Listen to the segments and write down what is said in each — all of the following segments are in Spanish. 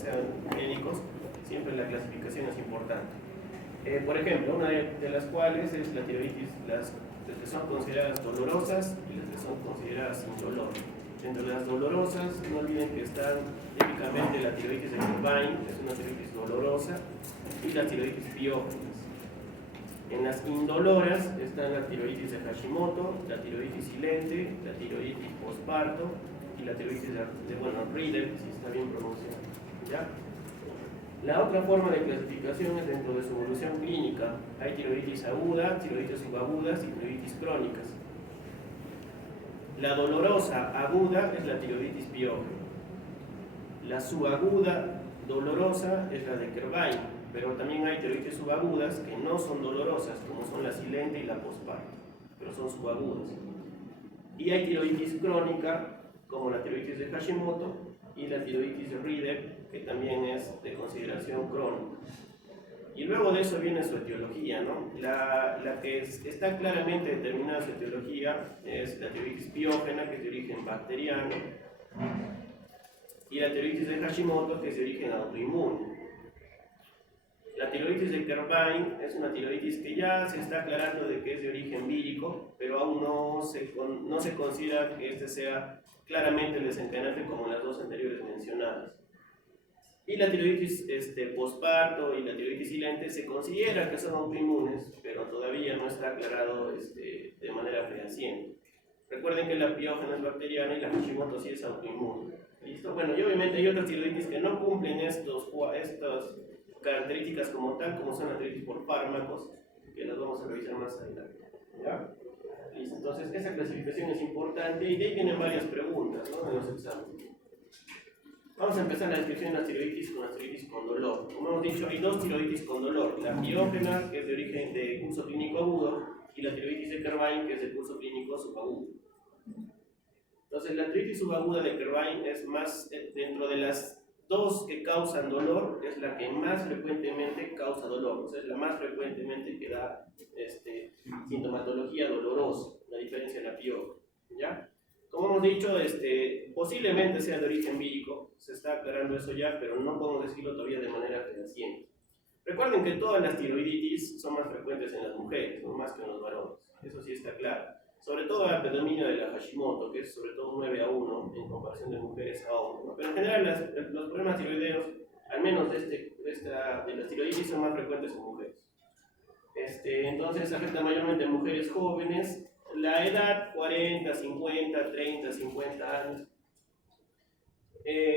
sean médicos, siempre la clasificación es importante. Por ejemplo, una de las cuales es la tiroiditis, las que son consideradas dolorosas y las que son consideradas indolor. Dentro de las dolorosas, no olviden que están típicamente la tiroiditis de Kerbein, que es una tiroiditis dolorosa, y las tiroiditis piógenas. En las indoloras están la tiroiditis de Hashimoto, la tiroiditis silente, la tiroiditis posparto y la tiroiditis Rieder, si está bien pronunciado. ¿Ya? La otra forma de clasificación es dentro de su evolución clínica. Hay tiroiditis aguda, tiroiditis subagudas y tiroiditis crónicas. La dolorosa aguda es la tiroiditis piógena. La subaguda dolorosa es la de Kerbein, pero también hay tiroiditis subagudas que no son dolorosas, como son la silente y la posparto, pero son subagudas. Y hay tiroiditis crónica, como la tiroiditis de Hashimoto y la tiroiditis de Rieder, que también es de consideración crónica. Y luego de eso viene su etiología, ¿no? La que está claramente determinada su etiología es la tiroiditis piógena, que es de origen bacteriano, y la tiroiditis de Hashimoto, que es de origen autoinmune. La tiroiditis de Kerbein es una tiroiditis que ya se está aclarando de que es de origen vírico, pero aún no se considera que este sea claramente el desencadenante como las dos anteriores mencionadas. Y la tiroiditis posparto y la tiroiditis silente se considera que son autoinmunes, pero todavía no está aclarado de manera fehaciente. Recuerden que la piógena es bacteriana y la Hashimoto sí es autoinmune. ¿Listo? Bueno, y obviamente hay otras tiroiditis que no cumplen estas características como tal, como son la tiroiditis por fármacos, que las vamos a revisar más adelante. ¿Ya? Listo. Entonces, esa clasificación es importante y de ahí vienen varias preguntas, ¿no?, en los exámenes. Vamos a empezar la descripción de las tiroiditis con las tiroiditis con dolor. Como hemos dicho, hay dos tiroiditis con dolor: la piógena, que es de origen de curso clínico agudo, y la tiroiditis de Kerbein, que es de curso clínico subagudo. Entonces, la tiroiditis subaguda de Kerbein es más, dentro de las dos que causan dolor, es la que más frecuentemente causa dolor, o sea, es la más frecuentemente que da sintomatología dolorosa, la diferencia de la piógena. ¿Ya? Como hemos dicho, posiblemente sea de origen vírico, se está aclarando eso ya, pero no podemos decirlo todavía de manera fehaciente. Recuerden que todas las tiroiditis son más frecuentes en las mujeres, no más que en los varones, eso sí está claro. Sobre todo el predominio de la Hashimoto, que es sobre todo 9-1 en comparación de mujeres a hombres, ¿no? Pero en general los problemas tiroideos, al menos de las tiroiditis, son más frecuentes en mujeres. Entonces afecta mayormente a mujeres jóvenes. La edad 40, 50, 30, 50 años.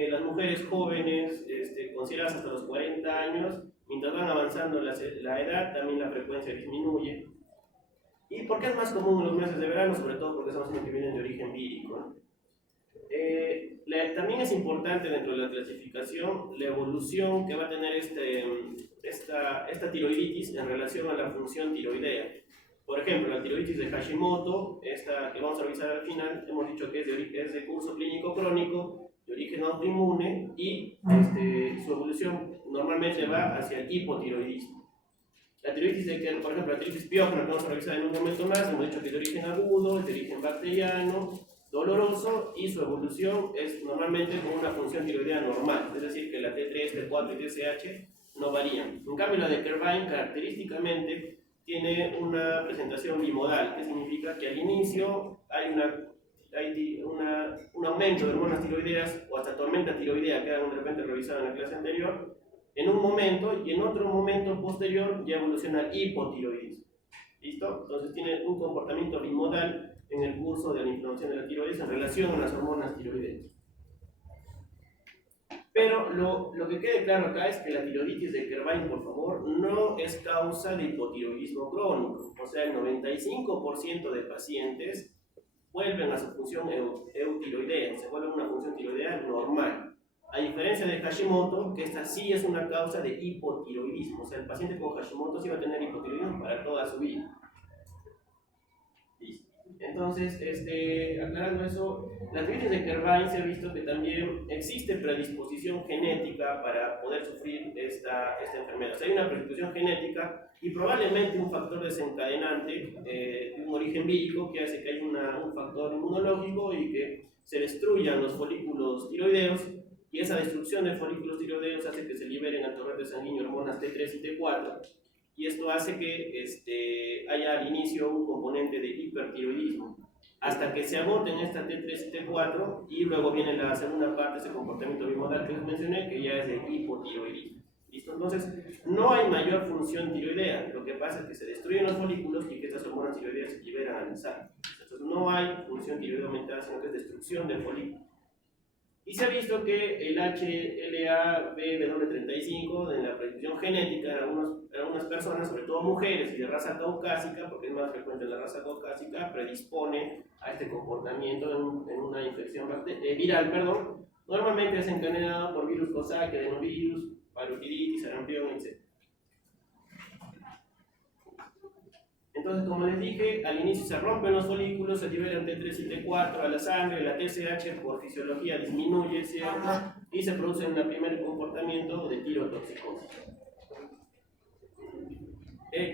Las mujeres jóvenes, consideradas hasta los 40 años, mientras van avanzando la edad, también la frecuencia disminuye. ¿Y por qué es más común en los meses de verano? Sobre todo porque son signos que vienen de origen vírico, ¿no? También es importante dentro de la clasificación la evolución que va a tener esta tiroiditis en relación a la función tiroidea. Por ejemplo, la tiroiditis de Hashimoto, esta que vamos a revisar al final, hemos dicho que es de curso clínico crónico, de origen autoinmune, y su evolución normalmente va hacia el hipotiroidismo. La tiroiditis por ejemplo, la tiroiditis piógena, que vamos a revisar en un momento más, hemos dicho que es de origen agudo, es de origen bacteriano, doloroso, y su evolución es normalmente con una función tiroidea normal, es decir, que la T3, T4 y TSH no varían. En cambio, la de Kerbein característicamente tiene una presentación bimodal, que significa que al inicio hay un aumento de hormonas tiroideas o hasta tormenta tiroidea, que de repente revisado en la clase anterior, en un momento, y en otro momento posterior ya evoluciona al hipotiroidismo. ¿Listo? Entonces tiene un comportamiento bimodal en el curso de la inflamación de la tiroides en relación a las hormonas tiroideas. Pero lo que quede claro acá es que la tiroiditis de Kerbein, por favor, no es causa de hipotiroidismo crónico. O sea, el 95% de pacientes vuelven a su función eutiroidea, se vuelven a una función tiroidea normal. A diferencia de Hashimoto, que esta sí es una causa de hipotiroidismo. O sea, el paciente con Hashimoto sí va a tener hipotiroidismo para toda su vida. Listo. Entonces, aclarando eso, la tiroides de Kerbein se ha visto que también existe predisposición genética para poder sufrir esta enfermedad. O sea, hay una predisposición genética y probablemente un factor desencadenante de un origen vírico que hace que haya un factor inmunológico y que se destruyan los folículos tiroideos, y esa destrucción de folículos tiroideos hace que se liberen al torrente sanguíneo hormonas T3 y T4, y esto hace que haya al inicio un componente de hipertiroidismo, hasta que se agoten esta T3 y T4, y luego viene la segunda parte, ese comportamiento bimodal que les mencioné, que ya es de hipotiroidismo. ¿Listo? Entonces, no hay mayor función tiroidea, lo que pasa es que se destruyen los folículos y que estas hormonas tiroideas se liberan al sangre. Entonces, no hay función tiroidea aumentada, sino que es destrucción de folículos. Y se ha visto que el HLA-BW35 en la predicción genética en algunas personas, sobre todo mujeres y de raza caucásica, porque es más frecuente en la raza caucásica, predispone a este comportamiento en una infección viral, normalmente desencadenado por virus Coxsackie, adenovirus, parotiditis, sarampión, etc. Entonces, como les dije, al inicio se rompen los folículos, se liberan T3 y T4 a la sangre, la TSH por fisiología disminuye, ¿cierto? Y se produce un primer comportamiento de tirotoxicosis.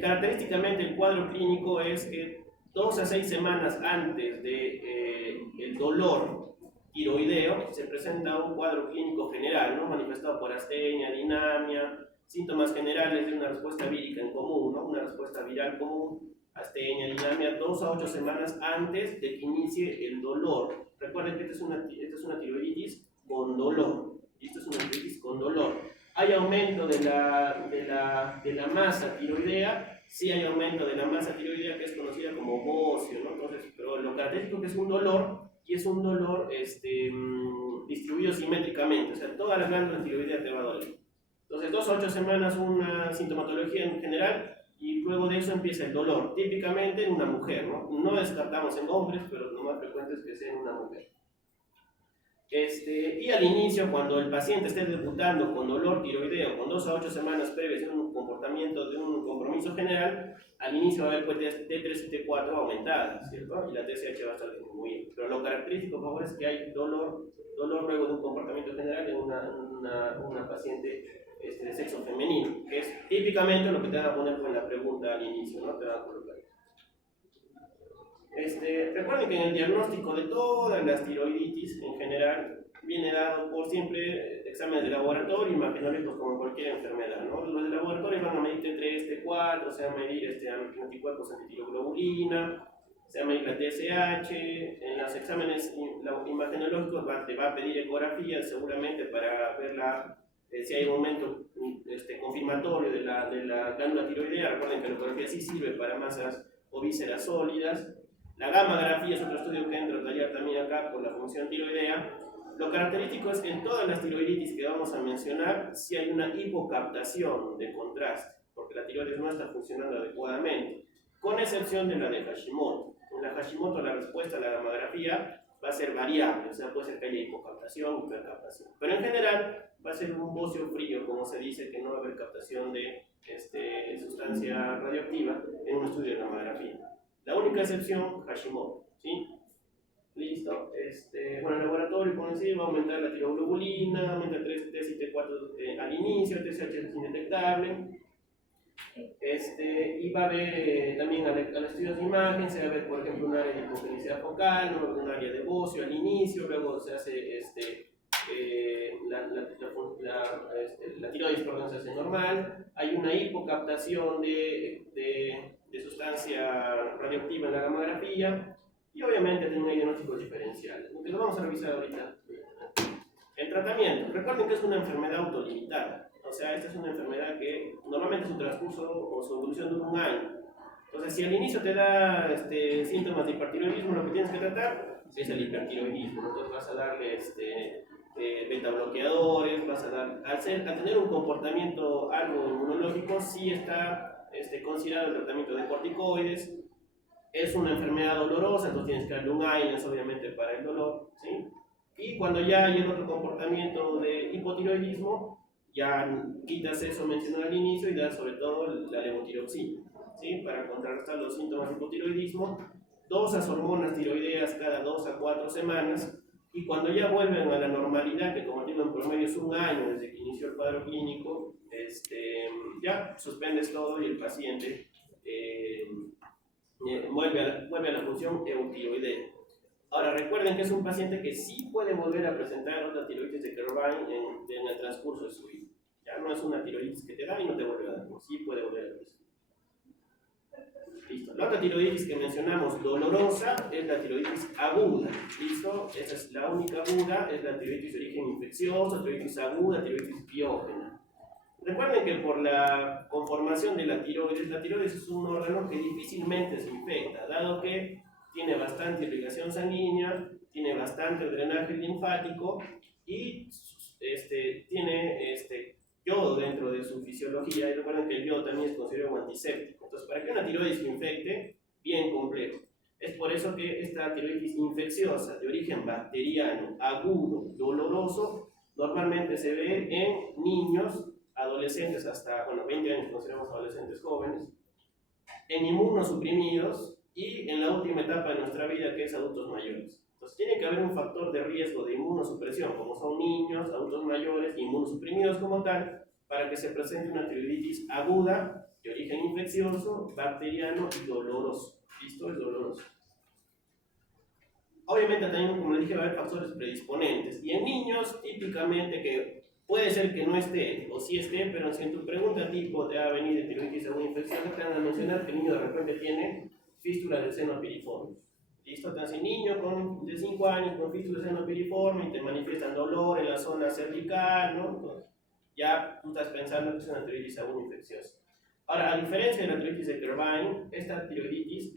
Característicamente el cuadro clínico es que 2 a 6 semanas antes del dolor tiroideo se presenta un cuadro clínico general, ¿no? Manifestado por astenia, dinamia, síntomas generales de una respuesta vírica en común, ¿no? Una respuesta viral común, astenia, dinamia, 2 a 8 semanas antes de que inicie el dolor. Recuerden que esta es una tiroiditis con dolor. Esto es una tiroiditis con dolor. ¿Hay aumento de la masa tiroidea? Sí hay aumento de la masa tiroidea, que es conocida como bocio, ¿no? Entonces, pero lo característico que es un dolor, y es un dolor distribuido simétricamente, o sea, toda la glándula tiroidea te va a doler. Entonces, 2 a 8 semanas una sintomatología en general, y luego de eso empieza el dolor, típicamente en una mujer, ¿no? No descartamos en hombres, pero lo más frecuente es que sea en una mujer. Y al inicio, cuando el paciente esté debutando con dolor tiroideo, con 2 a 8 semanas previas de un comportamiento, de un compromiso general, al inicio va a haber pues, T3 y T4 aumentadas, ¿cierto? Y la TSH va a estar disminuida. Pero lo característico, por favor, es que hay dolor luego de un comportamiento general en una paciente de sexo femenino, que es típicamente lo que te van a poner en la pregunta al inicio, ¿no? Te van a colocar. Recuerden que en el diagnóstico de todas las tiroiditis en general viene dado por siempre exámenes de laboratorio, imaginológicos como cualquier enfermedad, ¿no? Los de laboratorio van a medir T3, T4, se van a medir anticuerpos antitiroglobulina, se va a medir la TSH. En los exámenes imaginológicos te va a pedir ecografía seguramente para ver si hay un aumento confirmatorio de la glándula tiroidea. Recuerden que la ecografía sí sirve para masas o vísceras sólidas. La gammagrafía es otro estudio que entra a tallar también acá por la función tiroidea. Lo característico es que en todas las tiroiditis que vamos a mencionar, sí hay una hipocaptación de contraste, porque la tiroides no está funcionando adecuadamente, con excepción de la de Hashimoto. En la Hashimoto la respuesta a la gammagrafía va a ser variable, o sea, puede ser que haya hipocaptación, hipercaptación. Pero en general va a ser un bocio frío, como se dice, que no va a haber captación de sustancia radioactiva en un estudio de gammagrafía. La única excepción, Hashimoto, ¿sí? Listo. Bueno, el laboratorio, como decía, va a aumentar la tiroglobulina, aumenta 3 y T4 al inicio, TSH es indetectable. Y va a haber también al estudio de imagen, se va a ver, por ejemplo, un área de hipogenicidad focal, ¿no? Un área de bocio al inicio, luego se hace la tiroides, perdón, se hace normal. Hay una hipocaptación de sustancia radioactiva en la gammagrafía, y obviamente tiene diagnósticos diferenciales, que lo vamos a revisar ahorita. El tratamiento, recuerden que es una enfermedad autolimitada, o sea, esta es una enfermedad que normalmente su transcurso o su evolución dura un año. Entonces, si al inicio te da síntomas de hipertiroidismo, lo que tienes que tratar es el hipertiroidismo. Entonces vas a darle beta bloqueadores, vas a dar, al tener un comportamiento algo inmunológico, sí está considerado el tratamiento de corticoides. Es una enfermedad dolorosa, entonces tienes que darle un AINES obviamente para el dolor, ¿sí? Y cuando ya hay el otro comportamiento de hipotiroidismo, ya quitas eso mencionado al inicio y das sobre todo la levotiroxina, ¿sí? Para contrarrestar los síntomas de hipotiroidismo. Dosas hormonas tiroideas cada 2 a 4 semanas, y cuando ya vuelven a la normalidad, que como digo en promedio es un año desde que inició el cuadro clínico, ya suspendes todo y el paciente vuelve a la función eutiroidea. Ahora recuerden que es un paciente que sí puede volver a presentar otra tiroides de Kerrbin en el transcurso de su vida. Ya no es una tiroides que te da y no te vuelve a dar, no, sí puede volver a presentar. Listo. La otra tiroides que mencionamos dolorosa es la tiroides aguda. ¿Listo? Esa es la única aguda, es la tiroides de origen infeccioso, tiroides aguda, tiroides biógena. Recuerden que por la conformación de la tiroides es un órgano que difícilmente se infecta, dado que tiene bastante irrigación sanguínea, tiene bastante drenaje linfático y tiene yodo dentro de su fisiología. Y recuerden que el yodo también es considerado un antiséptico. Entonces, para que una tiroides se infecte, bien complejo. Es por eso que esta tiroides infecciosa de origen bacteriano, agudo, doloroso, normalmente se ve en niños, adolescentes hasta, 20 años, consideramos adolescentes jóvenes, en inmunosuprimidos y en la última etapa de nuestra vida, que es adultos mayores. Entonces tiene que haber un factor de riesgo de inmunosupresión, como son niños, adultos mayores, inmunosuprimidos como tal, para que se presente una tiroiditis aguda, de origen infeccioso, bacteriano y doloroso. ¿Listo? Es doloroso. Obviamente también, como les dije, va a haber factores predisponentes. Y en niños, típicamente, que puede ser que no esté, o sí esté, pero si en tu pregunta tipo te va a venir de tiroiditis aguda infecciosa, te van a mencionar que el niño de repente tiene fístula del seno piriforme. ¿Listo? Entonces, niño de 5 años con fístula del seno piriforme y te manifiestan dolor en la zona cervical, ¿no? Entonces, ya tú estás pensando que es una tiroiditis aguda infecciosa. Ahora, a diferencia de la tiroiditis de Kerrbin, esta tiroiditis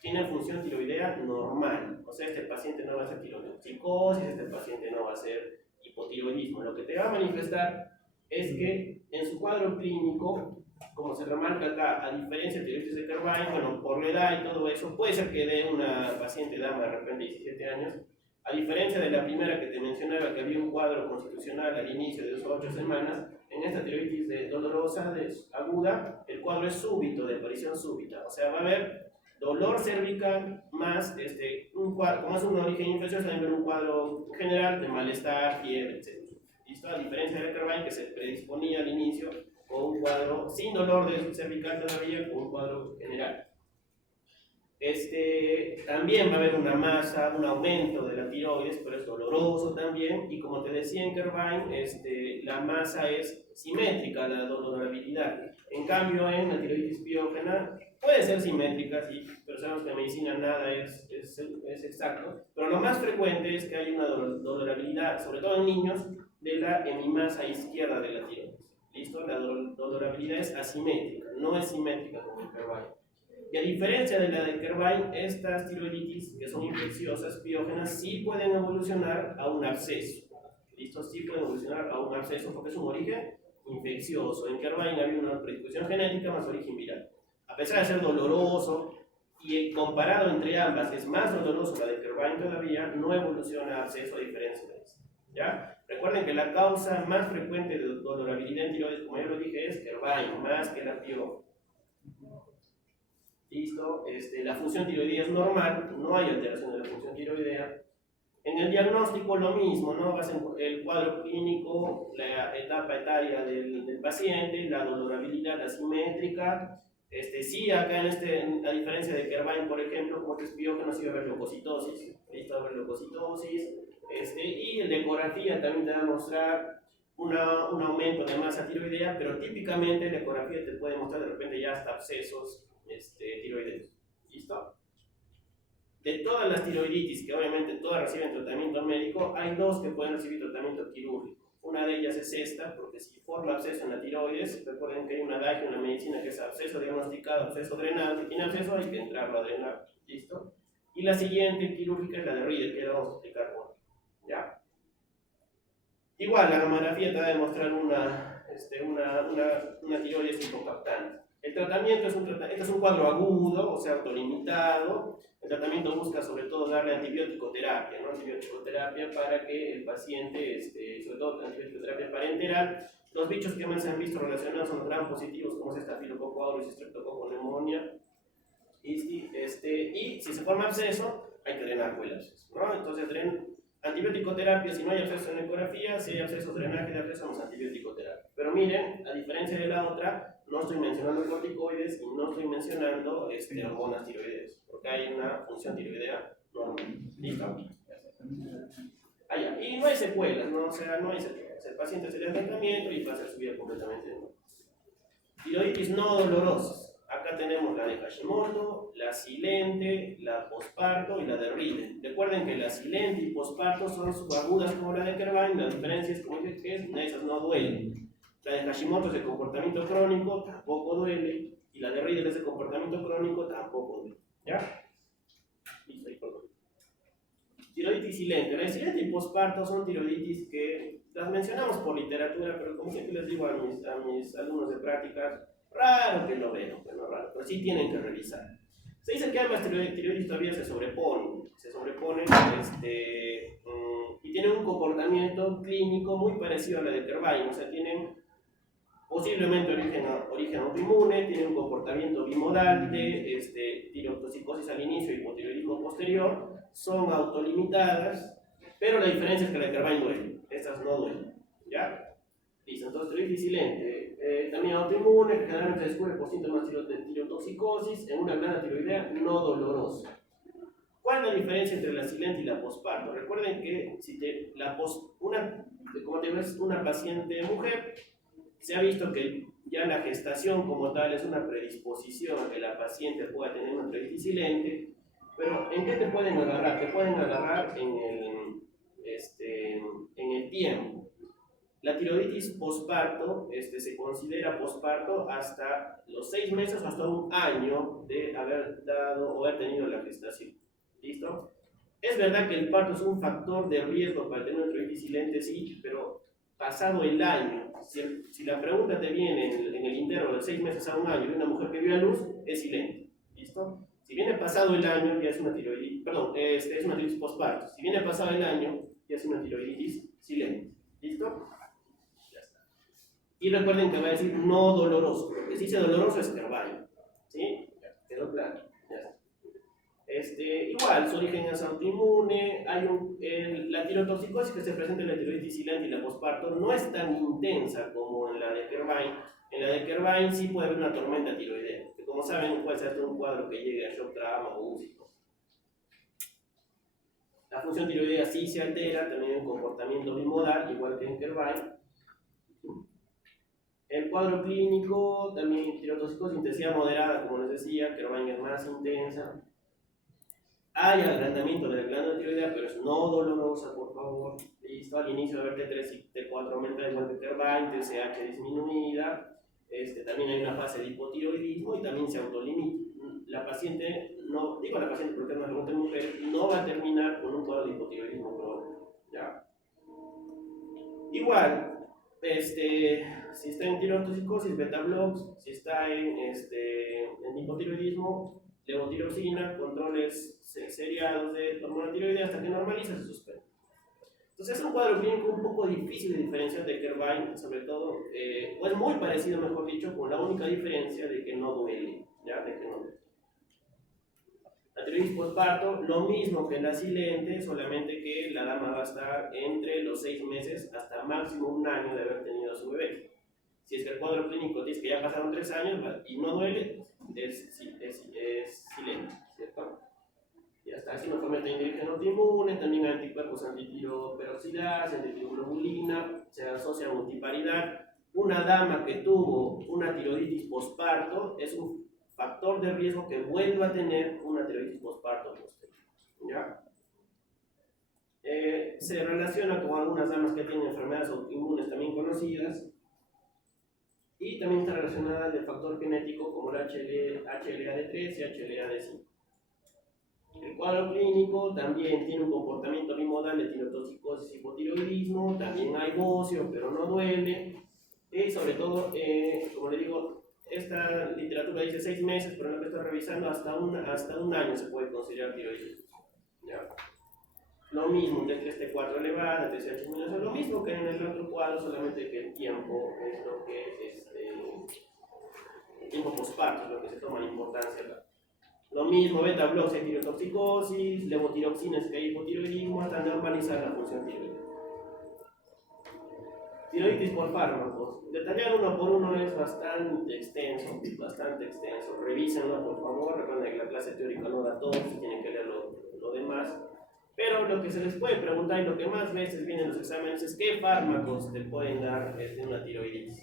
tiene función tiroidea normal. O sea, este paciente no va a ser tiroidopsicosis, este paciente no va a ser hipotiroidismo. Lo que te va a manifestar es que en su cuadro clínico, como se remarca acá, a diferencia de tiroiditis de Kerrbin, bueno, por la edad y todo eso, puede ser que dé una paciente dama de repente de 17 años, a diferencia de la primera que te mencionaba, que había un cuadro constitucional al inicio de 2 a 8 semanas, en esta tiroiditis dolorosa, aguda, el cuadro es súbito, de aparición súbita. O sea, va a haber dolor cervical más, un cuadro, como es un origen infeccioso, va a haber un cuadro general de malestar, fiebre, etc. ¿Listo? A diferencia de Kerrbin, que se predisponía al inicio con un cuadro sin dolor de cervical todavía, con un cuadro general. También va a haber una masa, un aumento de la tiroides, pero es doloroso también. Y como te decía en Kerrbin, la masa es simétrica, la dolorabilidad. En cambio, en la tiroiditis biógena puede ser simétrica, sí, pero sabemos que en medicina nada es exacto. Pero lo más frecuente es que hay una dolorabilidad, sobre todo en niños, de la hemimasa izquierda de la tiroides. ¿Listo? La dolorabilidad es asimétrica, no es simétrica como en Kerrbin. Y a diferencia de la de Kerrbin, estas tiroiditis que son infecciosas, biógenas, sí pueden evolucionar a un absceso. ¿Listo? Sí pueden evolucionar a un absceso porque es un origen infeccioso. En Kerrbin había una predisposición genética más origen viral. A pesar de ser doloroso, y comparado entre ambas es más doloroso la de Kerrbin todavía, no evoluciona a absceso a diferencia de esta. ¿Ya? Recuerden que la causa más frecuente de dolorabilidad en tiroides, como ya lo dije, es Kerrbin, más que la biógena. ¿Listo? La función tiroidea es normal, no hay alteración de la función tiroidea. En el diagnóstico lo mismo, ¿no? Vas en el cuadro clínico, la etapa etaria del paciente, la dolorabilidad asimétrica. Sí, acá a diferencia de Kerrbin, por ejemplo, como es biógeno, sí va a haber leucocitosis, ¿listo? Va a haber leucocitosis. Y el de ecografía también te va a mostrar un aumento de masa tiroidea, pero típicamente la ecografía te puede mostrar de repente ya hasta abscesos tiroideos. ¿Listo? De todas las tiroiditis, que obviamente todas reciben tratamiento médico, hay 2 que pueden recibir tratamiento quirúrgico. Una de ellas es esta, porque si forma absceso en la tiroides, recuerden que hay un adagio en la medicina que es absceso diagnosticado, absceso drenado. Si tiene absceso, hay que entrarlo a drenar. ¿Listo? Y la siguiente quirúrgica es la de Rieder, que ahora vamos a explicar por qué. ¿Ya? Igual, la mamografía te va a demostrar una tiroides hipocaptante. El tratamiento es un cuadro agudo, o sea, autolimitado. El tratamiento busca sobre todo darle antibiótico terapia, ¿no? Antibiótico terapia para que el paciente, sobre todo antibiótico terapia parenteral. Los bichos que más se han visto relacionados son los gram positivos, como es Staphylococcus aureus y Streptococcus pneumoniae. Y si se forma absceso, hay que drenar el absceso, ¿no? Entonces, antibiótico terapia, si no hay absceso en ecografía, si hay absceso, drenaje de absceso, es antibiótico terapia. Pero miren, a diferencia de la otra, no estoy mencionando corticoides y no estoy mencionando hormonas tiroideas, porque hay una función tiroidea normal. ¿Listo? Y no hay secuelas, ¿no? O sea, no hay secuelas. El paciente se le da tratamiento y pasa su vida completamente normal. Tiroiditis no dolorosas. Acá tenemos la de Hashimoto, la silente, la posparto y la de Ride. Recuerden que la silente y posparto son subagudas como la de Kervine. La diferencia es, como dije, que esas no duelen. La de Hashimoto es de comportamiento crónico, tampoco duele. Y la de Ride es de comportamiento crónico, tampoco duele. ¿Ya? Listo, ahí perdón. Tiroiditis silente. La silente y posparto son tiroiditis que las mencionamos por literatura, pero como siempre les digo a mis alumnos de prácticas, raro que lo vean, bueno, raro, pero sí tienen que revisar. Se dice que ambas tiroiditis todavía se sobreponen y tienen un comportamiento clínico muy parecido a la de Kervine, o sea, tienen posiblemente origen autoinmune, tienen un comportamiento bimodal de tirotoxicosis al inicio y hipotiroidismo posterior, son autolimitadas, pero la diferencia es que la de Kervine duele, estas no duelen, ¿ya? Listo, entonces tiroiditis silente, también autoinmune, que generalmente se descubre por síntomas de tirotoxicosis en una glanda tiroidea no dolorosa. ¿Cuál es la diferencia entre la silente y la posparto? Recuerden que si como te ves una paciente mujer, se ha visto que ya la gestación como tal es una predisposición a que la paciente pueda tener una tiroiditis silente, pero ¿en qué te pueden agarrar? Te pueden agarrar en el tiempo. La tiroiditis posparto se considera posparto hasta los 6 meses o hasta un año de haber dado o haber tenido la gestación. ¿Listo? Es verdad que el parto es un factor de riesgo para tener una tiroiditis silente, sí, pero pasado el año, si la pregunta te viene en el intervalo de 6 meses a un año de una mujer que dio a luz, es silente. ¿Listo? Si viene pasado el año, ya es una tiroiditis, es una tiroiditis posparto. Si viene pasado el año, ya es una tiroiditis silente. ¿Listo? Y recuerden que va a decir no doloroso. Lo que sí dice doloroso es Kervine. ¿Sí? ¿Quedó claro? Ya. Igual, su origen es autoinmune. La tirotoxicosis que se presenta en la tiroiditis silente y la posparto no es tan intensa como en la de Kervine. En la de Kervine sí puede haber una tormenta tiroidea, que como saben puede ser un cuadro que llegue a shock trauma o UCI. La función tiroidea sí se altera, también en comportamiento bimodal, igual que en Kervine. El cuadro clínico, también tirotoxicosis, intensidad moderada, como les decía, Kervine es más intensa. Hay agrandamiento de la glándula tiroidea, pero es no dolorosa, por favor. Listo, al inicio de ver T3 y T4 aumenta igual que Kervine, TSH disminuida. También hay una fase de hipotiroidismo y también se autolimita. La paciente, no digo la paciente porque es una pregunta de mujer, no va a terminar con un cuadro de hipotiroidismo crónico. ¿Ya? Igual, si está en tirotoxicosis, beta blocks, si está en hipotiroidismo, levotiroxina, controles seriados de hormona tiroidea hasta que normaliza, se suspende. Entonces es un cuadro clínico un poco difícil de diferenciar de Kervine, sobre todo, o es muy parecido, mejor dicho, con la única diferencia de que no duele, ¿ya? De que no duele. La tiroiditis posparto, lo mismo que la silente, solamente que la dama va a estar entre los 6 meses hasta máximo un año de haber tenido a su bebé. Si es que el cuadro clínico dice que ya pasaron 3 años y no duele, es silente, ¿cierto? Y hasta así nos comenta indígena autoinmune, también anticuerpos antitiroperoxidasa, antitiroglobulina, se asocia a multiparidad. Una dama que tuvo una tiroiditis posparto es un factor de riesgo que vuelva a tener una tiroiditis posparto posterior. ¿Ya? Se relaciona con algunas damas que tienen enfermedades autoinmunes también conocidas y también está relacionada al factor genético como la HLA-D3 y HLA-D5. El cuadro clínico también tiene un comportamiento bimodal de tirotoxicosis y hipotiroidismo, también hay bocio, pero no duele, y sobre todo, como le digo, esta literatura dice 6 meses, pero en lo que estoy revisando hasta un año se puede considerar tiroidismo. ¿Ya? Lo mismo, T3, T4 elevada, TSH disminuida, lo mismo que en el otro cuadro, solamente que el tiempo es lo que es el tiempo posparto, es lo que se toma la importancia acá. Lo mismo, beta blocks hay tirotoxicosis, levotiroxinas que hay hipotiroidismo, hasta normalizar la función tiroidea. Tiroiditis por fármacos. Detallar uno por uno es bastante extenso, revísenlo por favor, recuerden que la clase teórica no da todo, si tienen que leer los lo demás. Pero lo que se les puede preguntar y lo que más veces viene en los exámenes es qué fármacos te pueden dar una tiroiditis.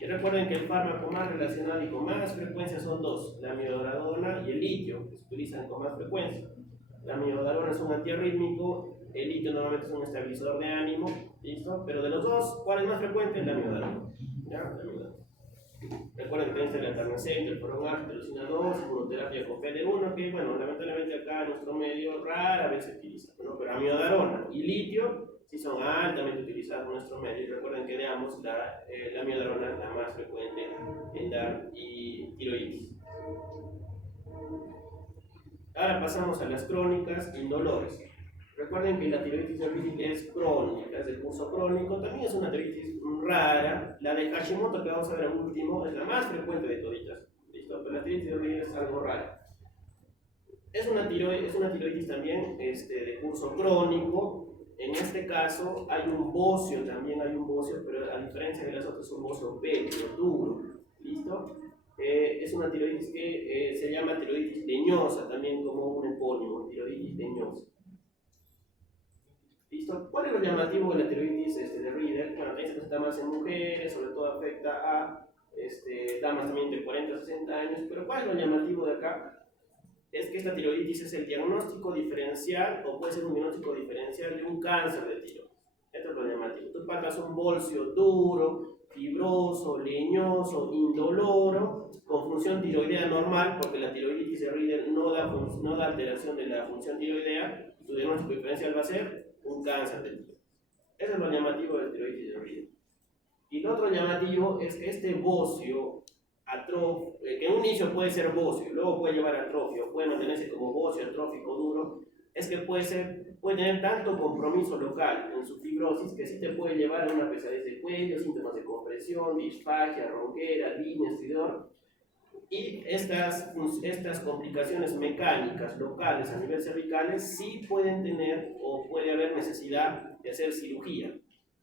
Y recuerden que el fármaco más relacionado y con más frecuencia son dos, la amiodarodona y el litio, que se utilizan con más frecuencia. La amiodarodona es un antiarrítmico, el litio normalmente es un estabilizador de ánimo, ¿listo? Pero de los dos, ¿cuál es más frecuente? La amiodarodona. ¿Ya? La amiodarodona. Recuerden que está el alternacente, el Forogar, leucina 2, inmunoterapia con PD1, que bueno, lamentablemente acá en nuestro medio rara vez se utiliza, ¿no? Pero amiodarona y litio sí son altamente utilizados en nuestro medio. Y recuerden que veamos la amiodarona es la más frecuente en dar y tiroiditis. Ahora pasamos a las crónicas indolores. Recuerden que la tiroiditis diabética es crónica, es de curso crónico, también es una tiroiditis rara. La de Hashimoto, que vamos a ver al último, es la más frecuente de toditas. ¿Listo? Pero la tiroiditis diabética es algo rara. Es una tiroiditis también de curso crónico. En este caso hay un bocio, también hay un bocio, pero a diferencia de las otras es un bocio péteo, duro. ¿Listo? Es una tiroiditis que se llama tiroiditis leñosa, también como un epónimo, tiroiditis leñosa. ¿Listo? ¿Cuál es lo llamativo de la tiroiditis de Rieder? Bueno, también se presenta más en mujeres, sobre todo afecta a damas también de 40 a 60 años, pero ¿cuál es lo llamativo de acá? Es que esta tiroiditis es el diagnóstico diferencial, o puede ser un diagnóstico diferencial de un cáncer de tiroides. Esto es lo llamativo. Tú pagas un bolsio duro, fibroso, leñoso, indoloro, con función tiroidea normal, porque la tiroiditis de Rieder no da alteración de la función tiroidea, tu diagnóstico diferencial va a ser un cáncer de tiroides. Eso es lo llamativo del tiroiditis de Rieder. Y lo otro llamativo es que este bocio, que en un inicio puede ser bocio, luego puede llevar a atrofia, o puede mantenerse como bocio atrófico duro, es que puede tener tanto compromiso local en su fibrosis que sí te puede llevar a una pesadez de cuello, síntomas de compresión, disfagia, ronquera, línea, estridor. Y estas complicaciones mecánicas locales a nivel cervicales sí pueden tener o puede haber necesidad de hacer cirugía.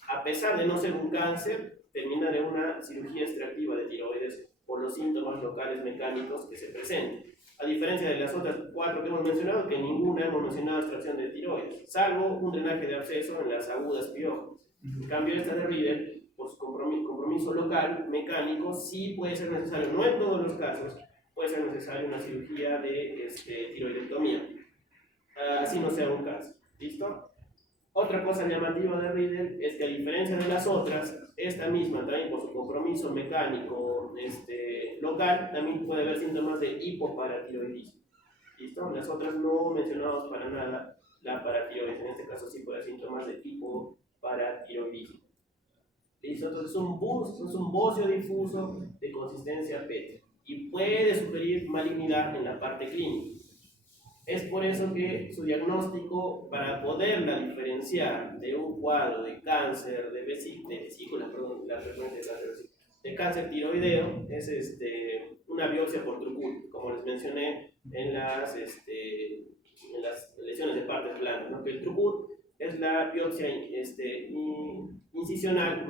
A pesar de no ser un cáncer, termina de una cirugía extractiva de tiroides por los síntomas locales mecánicos que se presenten. A diferencia de las otras 4 que hemos mencionado, que ninguna hemos mencionado extracción de tiroides, salvo un drenaje de absceso en las agudas piojos. En cambio, esta de Rieder, por su compromiso local, mecánico, sí puede ser necesario, no en todos los casos, puede ser necesaria una cirugía de tiroidectomía, así no sea un caso. ¿Listo? Otra cosa llamativa de Rieder es que a diferencia de las otras, esta misma también por su compromiso mecánico local, también puede haber síntomas de hipoparatiroidismo. ¿Listo? Las otras no mencionamos para nada la paratiroides, en este caso sí puede haber síntomas de hipoparatiroidismo. ¿Listo? Entonces es un bocio difuso de consistencia pétrea y puede sugerir malignidad en la parte clínica. Es por eso que su diagnóstico, para poderla diferenciar de un cuadro de cáncer de vesícula, la frecuencia de cáncer de cáncer tiroideo, es una biopsia por Trucut, como les mencioné en las lesiones de partes blandas, ¿no? Que el Trucut es la biopsia incisional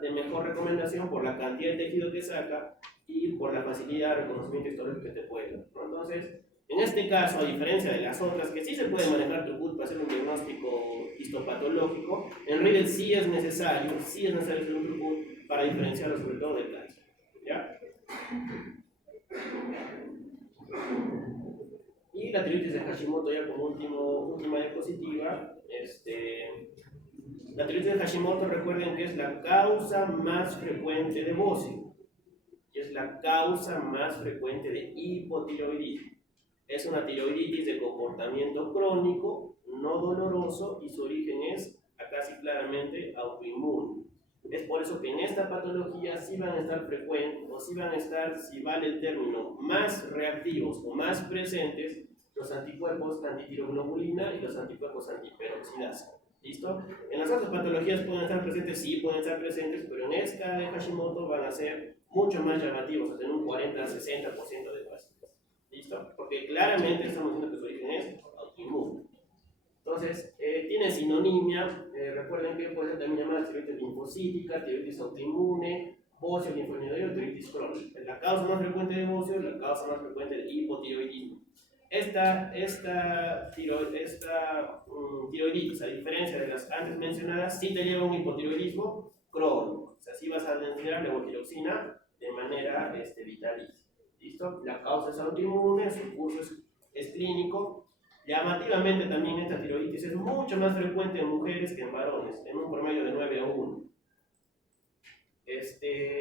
de mejor recomendación por la cantidad de tejido que saca y por la facilidad de reconocimiento histológico que te puede dar, ¿no? Entonces, en este caso, a diferencia de las otras, que sí se puede manejar Trucut para hacer un diagnóstico histopatológico, en Rieder sí es necesario hacer un Trucut para diferenciarlo sobre todo del cáncer. ¿Ya? Y la tiroides de Hashimoto, ya como última diapositiva, la tiroides de Hashimoto, recuerden que es la causa más frecuente de bocio y es la causa más frecuente de hipotiroidismo. Es una tiroiditis de comportamiento crónico, no doloroso, y su origen es, acá sí claramente, autoinmune. Es por eso que en esta patología sí van a estar frecuentes, o sí van a estar, si vale el término, más reactivos o más presentes los anticuerpos antitiroglobulina y los anticuerpos antiperoxidasa. ¿Listo? En las otras patologías pueden estar presentes, sí pueden estar presentes, pero en esta de Hashimoto van a ser mucho más llamativos, hasta en un 40 a 60% de base. ¿Listo? Porque claramente estamos diciendo que su origen es autoinmune. Entonces, tiene sinonimia, recuerden que puede ser también llamada tiroides linfocítica, tiroides autoinmune, bocio linfonoideo, tiroides crónica. La causa más frecuente de bocio es la causa más frecuente de hipotiroidismo. tiroiditis, a diferencia de las antes mencionadas, sí te lleva a un hipotiroidismo crónico. O sea, sí vas a necesitar levotiroxina de manera vitalicia. ¿Listo? La causa es autoinmune, su curso es clínico. Llamativamente también esta tiroiditis es mucho más frecuente en mujeres que en varones, en un promedio de 9 a 1.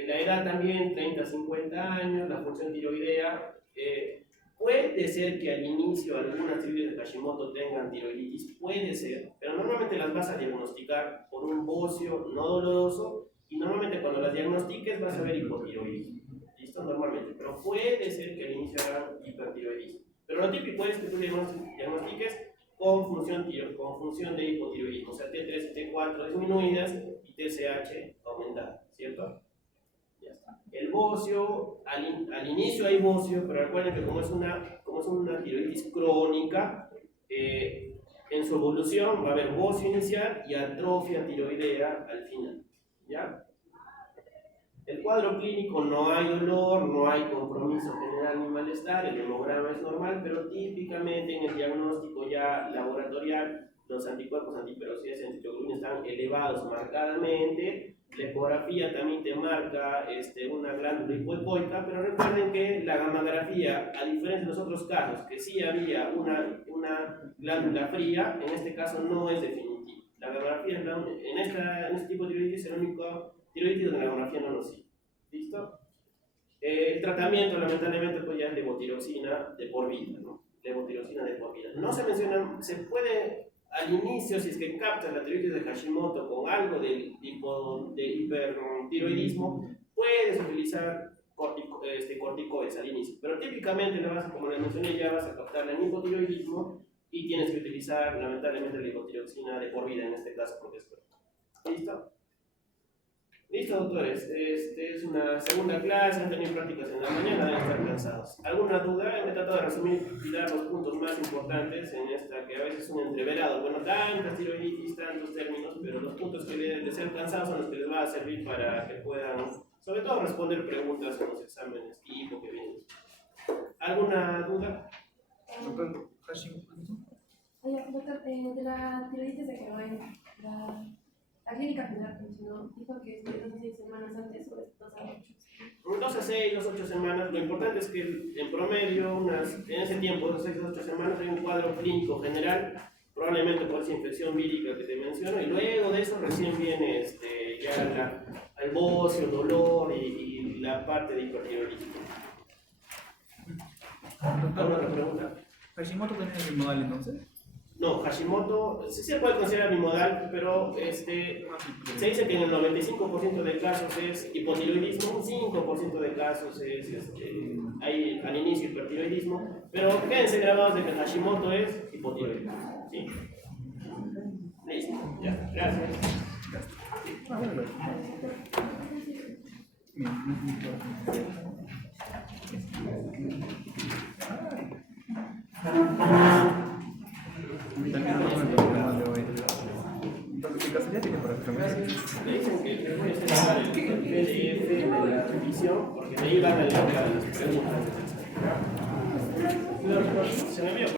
La edad también, 30 a 50 años, la función tiroidea. Puede ser que al inicio algunas tiroides de Hashimoto tengan tiroiditis, puede ser, pero normalmente las vas a diagnosticar por un bocio no doloroso y normalmente cuando las diagnostiques vas a ver hipotiroidismo. ¿Listo? Normalmente, pero puede ser que al inicio hagan hipertiroidismo. Pero lo típico es que tú diagnostiques con función de hipotiroidismo, o sea, T3 y T4 disminuidas y TSH aumentada, ¿cierto? Ya está. El bocio, al inicio hay bocio, pero recuerden que como es una tiroiditis crónica, en su evolución va a haber bocio inicial y atrofia tiroidea al final, ¿ya? El cuadro clínico no hay dolor, no hay compromiso general ni malestar, el hemograma es normal, pero típicamente en el diagnóstico ya laboratorial los anticuerpos antiperoxidas y antitiroglobulina están elevados marcadamente. La ecografía también te marca una glándula hipoecoica, pero recuerden que la gammagrafía, a diferencia de los otros casos, que sí había una glándula fría, en este caso no es definitiva. La gammagrafía en este tipo de tiroiditis es el único tiroiditis donde la gammagrafía no nos sirve. ¿Listo? El tratamiento, lamentablemente, pues ya es levotiroxina de por vida, ¿no? Levotiroxina de por vida. No se menciona, se puede al inicio, si es que captas la tiroides de Hashimoto con algo de hipertiroidismo, puedes utilizar corticoides al inicio. Pero típicamente, como les mencioné, ya vas a captar el hipotiroidismo y tienes que utilizar, lamentablemente, la levotiroxina de por vida en este caso, porque es correcto. ¿Listo? Listo, doctores. Es una segunda clase, han tenido prácticas en la mañana, deben estar cansados. ¿Alguna duda? He tratado de resumir y dar los puntos más importantes en esta, que a veces es un entreverado. Bueno, tantas tiroiditis, tantos términos, pero los puntos que deben de ser cansados son los que les va a servir para que puedan, sobre todo, responder preguntas en los exámenes tipo que vienen. ¿Alguna duda? Doctor, Hashimoto. Oye, doctor, de la tiroiditis de que no hay la clínica general que mencionó, dijo que es de 2 a 6 semanas antes o de 2 a 8. 2 a 6, 2 a 8 semanas. Lo importante es que en promedio, en ese tiempo, 2 a 6, 2 a 8 semanas, hay un cuadro clínico general, probablemente por esa infección vírica que te menciono, y luego de eso recién viene ya el bocio, el dolor y la parte de hipertiroidismo. ¿Alguna otra pregunta? ¿Hashimoto también es bimodal entonces? No, Hashimoto sí se puede considerar bimodal, pero se dice que en el 95% de casos es hipotiroidismo, un 5% de casos hay al inicio hipertiroidismo, pero quédense grabados de que Hashimoto es hipotiroidismo. ¿Sí? Listo, ya, gracias. También no me problema de hoy. Entonces, ¿qué caso ya tiene para hacer? Le dicen que les voy a hacer el PDF de la revisión, porque de ahí van a leer las preguntas. Se me envió.